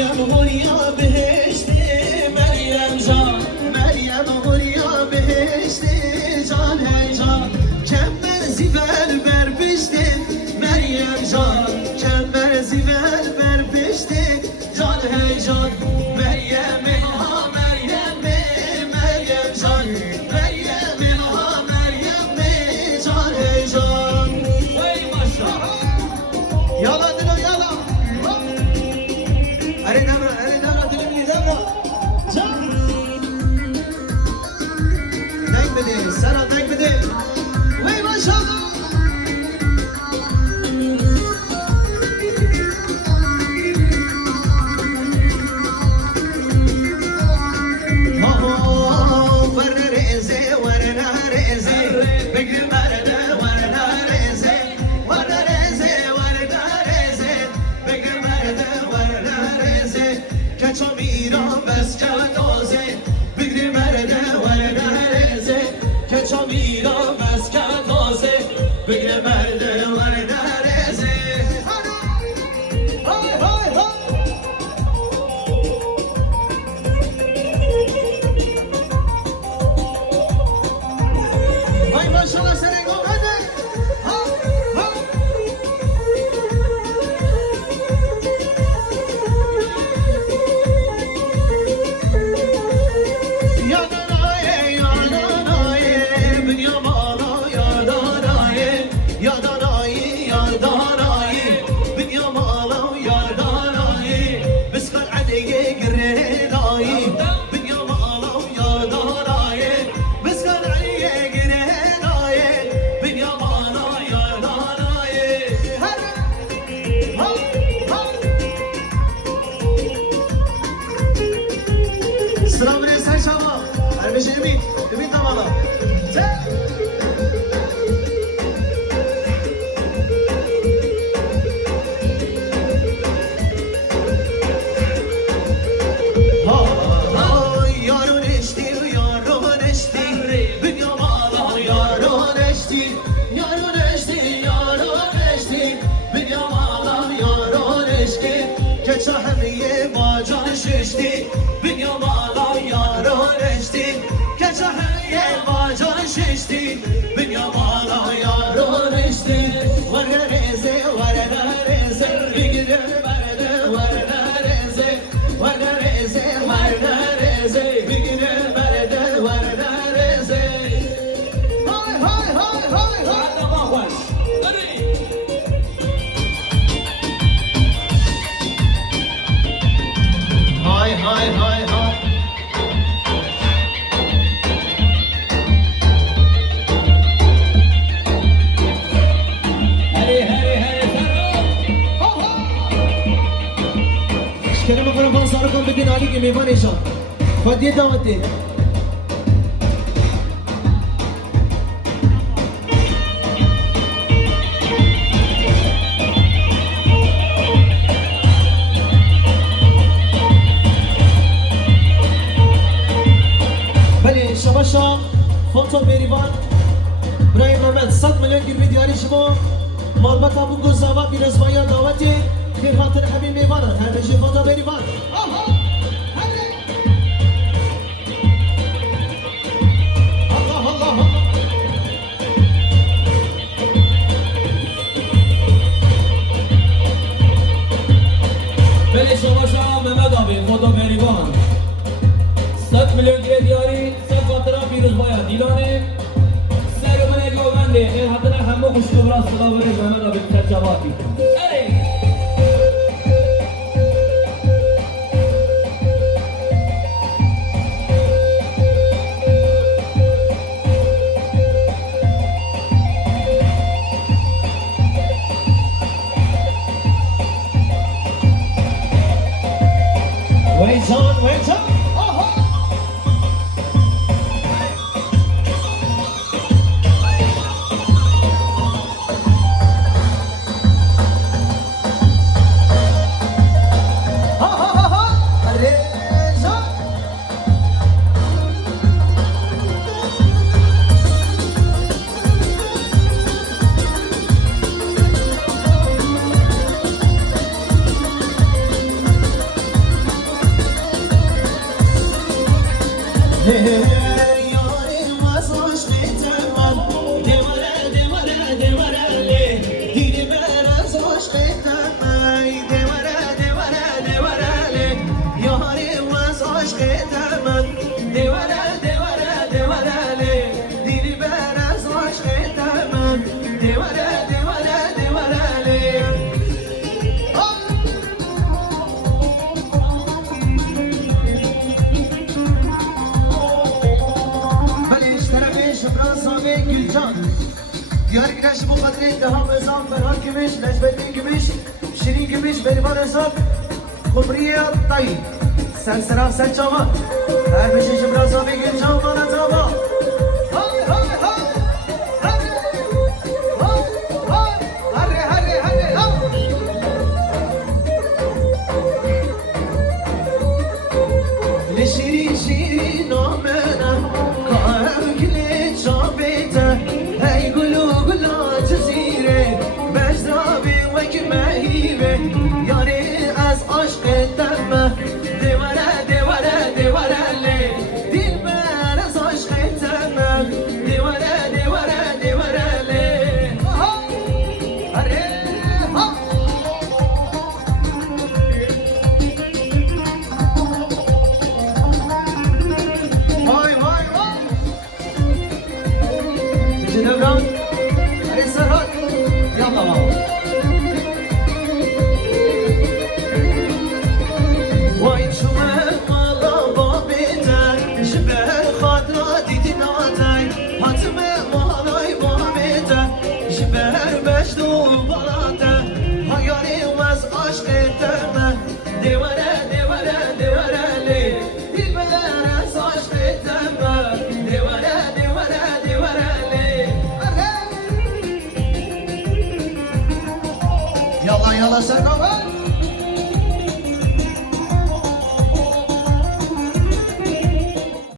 مریم هوریا بهشتی مریم جان مریم هوریا بهشتی جان هی جان کمر زیور بر پشتی مریم جان کمر زیور بر پشتی جان هی جان مریم ها مریم مریم جان مریم ها مریم جان هی جان وی ماشاءالله یالا دلو یالا اره نمرا دلو بینی نمرا جان دنگ بده سرا دنگ بده وی ماشاءالله میوانشان خودی دامتی بله شباشا فوتو بریوان برای محمد 100 میلیون گیر دیاری شما مربط ابو گزاوا بیرزمایا دعوتی خیر خاطر همین میوانان همیشه فوتو بریوان فوتو بریوان 100 میلیون گیر دیاری 100 خاطره پیروز باید دیلانه سرگمانه گوونده این حتی همه خوشگو براز خدا بره زمین را به ترجماتی Wait on! Yarim az aşkı tamam Devara devara devara le Dili ver az aşkı tamam Devara devara devara le Yarim az aşkı tamam Devara devara devara le Dili ver az aşkı tamam Devara devara devara le Gülcan Diyar güneş bu kadri daha mezam Ferhan Gümüş, Necmettin Gümüş Şirin Gümüş, Berivan Özal Kumriye Tayyip Sen sıra sen çama Her bir şey biraz abi Gülcan bana tama Hadi hadi hadi Hadi Hadi hadi hadi hadi Le şirin şirin amena Kahve güle çabete Hey gulu gula cezire Mecrabi ve kmehive Yani az aşk etme Devara devara devara le Dilber az aşk etme Devara devara devara le Hare ha Vay vay vay Bizi devran Hadi Serhat Yallah baba Vay çume mala babete Jiber khadra didin atay Hatme malay babete Jiber beşdu balate Hayali vaz aşk etme Devara devara devara le Dilbeler az aşk etme Devara devara devara le Yallah yallah sen